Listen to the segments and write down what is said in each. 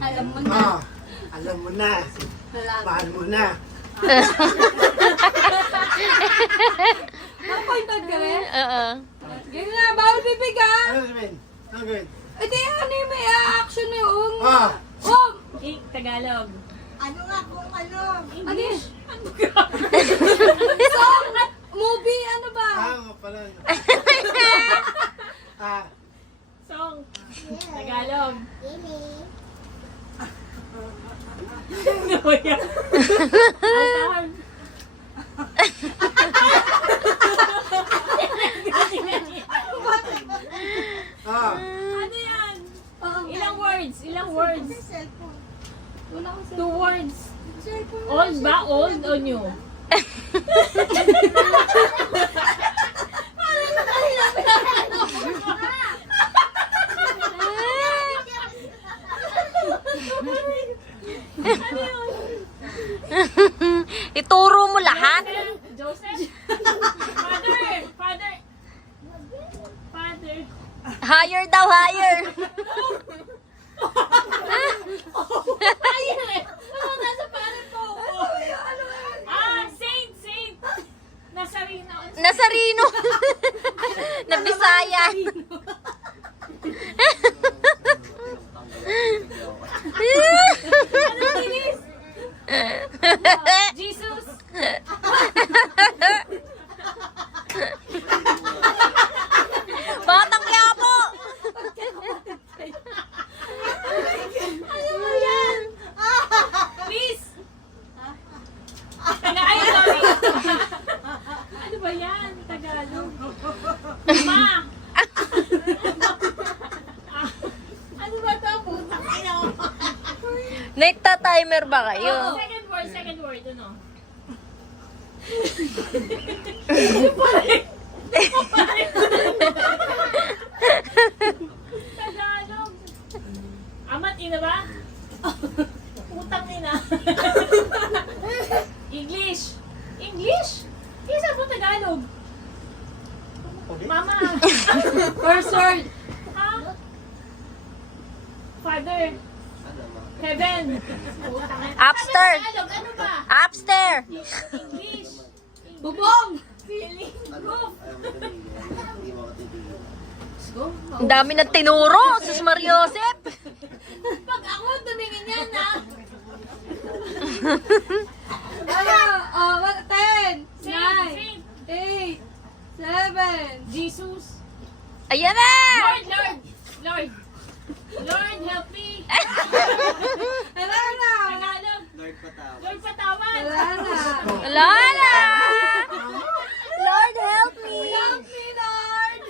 Alam mo na. Alam mo na. Mahal mo na. Appointed ka rin? Oo. Ganyan na, bawal bibig ha. Ano sabihin? Ang good. E di ano yung may action na yung... Tagalog. Ano nga kung ano? English? So, movie, ano ba? Nga pala. Song. Tagalog. Altahan. Ano yan? Ilang words? Ilang words? Cellphone. Wala ko sa... 2 words. Cellphone. Old ba? Old o new? Ituro mo lahat. Joseph? Father. Higher daw, higher. Saint. Nasarino. Nasarino. Na Bisaya. Jesus. Batang Quiapo. Ano ba yan? Please. Sorry. Ano ba yan? Tagalog. Ma. Ano ba ito? Putang ina. Nagta-timer ba kayo? Second word, ano? Tagalog. Amat ina ba? Putang ina. English. Isa po Tagalog. Mama. First word. Ha? Father. Heaven. Putang ina. Upstairs. Tagalog, ano ba? Upstairs. English. Bubong! Feeling. Roof. Ang dami na tinuro. Sus Mariosep. Pag ako tumingin yan, ha? Ano? 10, Saint. 9, 8, 7. Jesus. Ayan na. Lord, help me. Wala na! Tagalog. Lord, patawad. Wala na! Wala na. Lord, help me. Help me, Lord!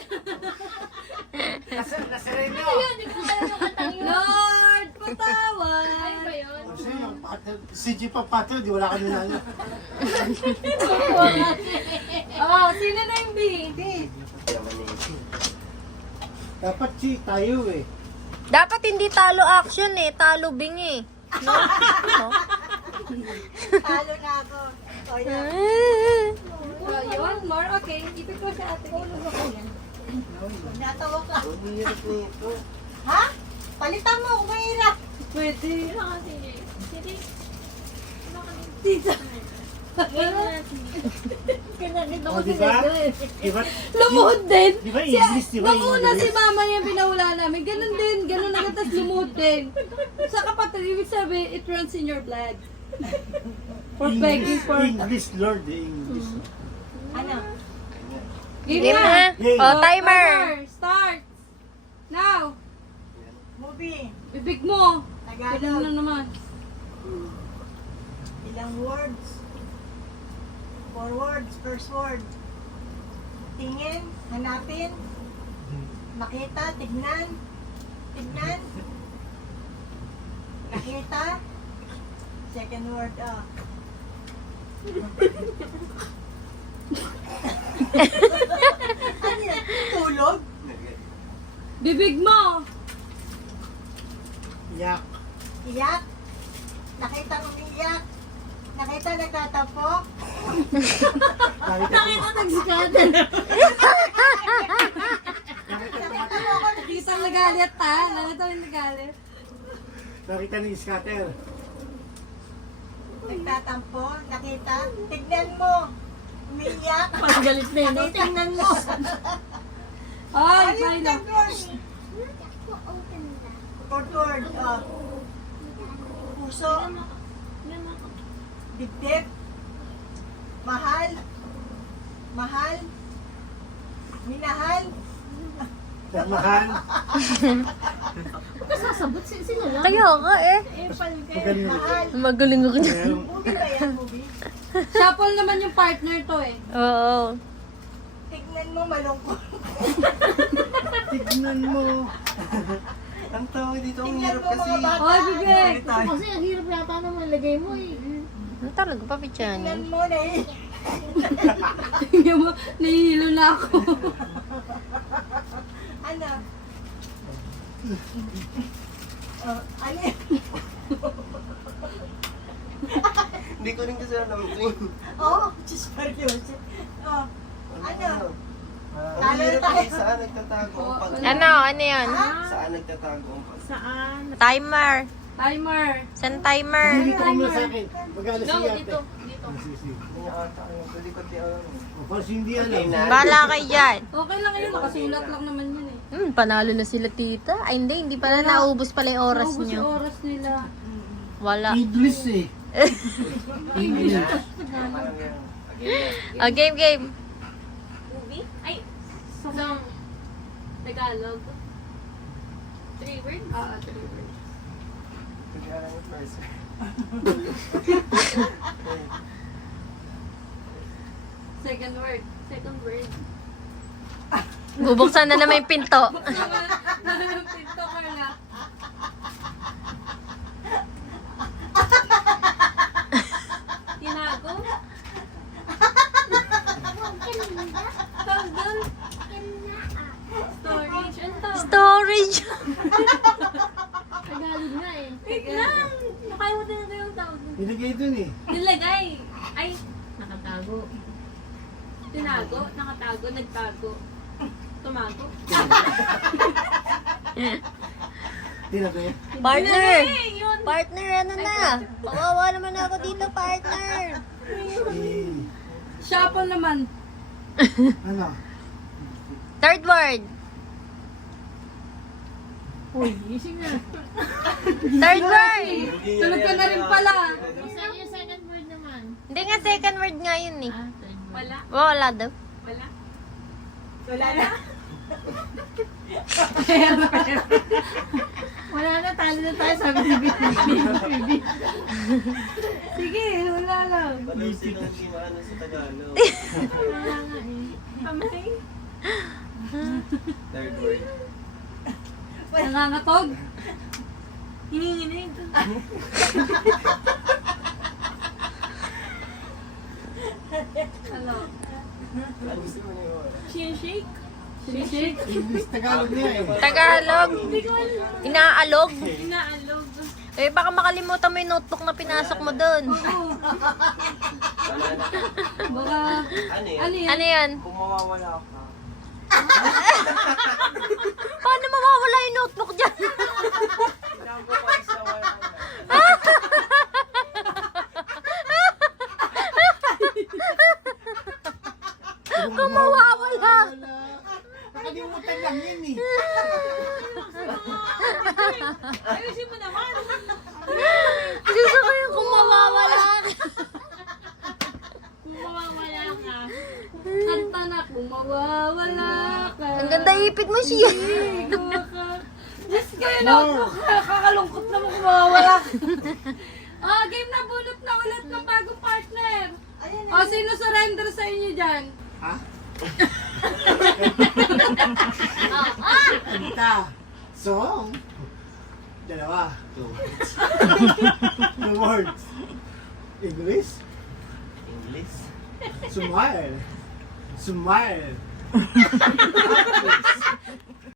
Nasareno. Ayun, hindi ko alam yung kantang yun. Lord, Ay patawad! ba yun? Si G pa pato, di wala ka nila. Oh, sino na yung B? Dapat si tayo eh. Dapat hindi talo action eh. Talo bing eh. No? Talo na ako. O yan. Yun, more okay. Ipit ko sa ate. Natawa ka. Ha? Palitan mo kung mahirap. Pwede. Sino kasi niya? Sige. Sino kasi? Tita. Ganito ko O, di ba? Di ba? Lumuhod din. Di ba English, di ba? Nung una English? si mama niya pinawala namin, ganun din, ganun agad, tas lumuhod din. Sa kapatid, ibig sabihin, it runs in your blood. For begging for... English, Lord, English. Ano? Game Game na! na. Oh, timer. Start! Now! Movie. Bibig mo! Kailan Tagalog. na naman? Ilang words? 4 words. First word. Tingin. Hanapin. Makita. Tignan. Tignan. Nakita. Second word. Ano yan? Tulog? Bibig mo! Yak. Iyak. Nakita umiiyak. Nakita nagtatapok. Nakita nagsikatan. Nakita mo ako kitang nagalit ha. Nakita mo yung nagalit. Nakita ni scatter. Nagtatampo, nakita? Tignan mo. Umiyak. Parang galit na yun. Tignan mo. Ay, Ayun fine na, na. George. Forward. Puso. Dibdib. Mahal. Mahal. Minahal. Mahal. Sasabot sila lang. Kaya ka eh. Magaling mo. Mahal. Magaling ako dyan. Pero, Movie ba yan, movie? Shuffle naman yung partner to eh. Oo. Tignan mo malungkot. tignan mo. Ang tawag dito, ang Tignan hirap mo kasi. mga bata. Oy, bibig! Kasi ang hirap yata naman lagay mo eh. Ano talaga pa, Pichani? Tignan mo na eh. Tingnan mo, nahihilo na ako. Ano? Ano yun? Hindi ko rin kasi alam ito yun. Oh, Diyos Mario. Oh, ano? Ang Lalo hirap tayo. kasi saan nagtatago ang pag... Ano yan? Saan nagtatago ang pag... Saan? Timer. Timer. San timer? Hindi ko muna sa akin. Mag-alas Go, siya dito. ate. Dito. Hindi niya ata ano. Pwede ko di alam. O, kasi hindi alam. Okay na. Bala kayo dyan. Okay lang yun, nakasulat lang naman yun eh. Panalo na sila tita. Ay hindi pala naubos pala yung oras Naubos nyo. yung oras nila. Wala. English eh. English. Parang yan. Game. Movie? Ay, song. Tagalog. 3 words? Ah, 3 words. Hindi alam yung first. Second word. Second word. Bubuksan na naman yung pinto. Pinto ka na. Tinago? Storage. Ano to? Storage. Tagalog na eh. Wait lang! Nakalimutan na yung tawag. Nilagay dun eh. Nilagay. Ay, nakatago. Tinago, nakatago, nagtago. Tumago. Tinagay. Partner. Eh, yun. Partner, ano na? Kawawa naman ako dito, partner. Eh, Shuffle naman. ano? Third word. Uy, ising na. Third word. Tulog ka na rin pala. Yung second word naman. Hindi nga second word nga yun eh. Wala. Wala daw. Wala. Wala na. Wala na, talo na tayo, sabi ni Bibi. Sige, wala lang. Paano sila hindi maano sa Tagalog? Wala nga eh. Kamay? Third word. Nangangatog. Hininginig. Ano? Ano gusto mo niyo? Shake? Shake. English Tagalog niya eh. Tagalog. Hindi ko alam. Inaalog. Inaalog. Eh, baka makalimutan mo yung notebook na pinasok mo doon. Baka, Ano yan? ano yan? Ano yan? Kung mawawala ka. Paano mawawala yung notebook dyan? Tinago pa sa wala. Kung mawawala. Nakalimutan lang yun eh. Ayusin mo naman. Gusto ko yung kung mawawala. Kung mawawala ka. Kanta na kung mawawala ka. Ang ganda ipit mo siya. Diyos ko yun, notebook. Kakalungkot naman kung mawawala ka. Oh, game na bunot na ulit ng bagong partner. Ayan O, sino surrender sa inyo dyan? Ha? Kanta. Song. Dalawa. Two words. English. English. Smile. Smile.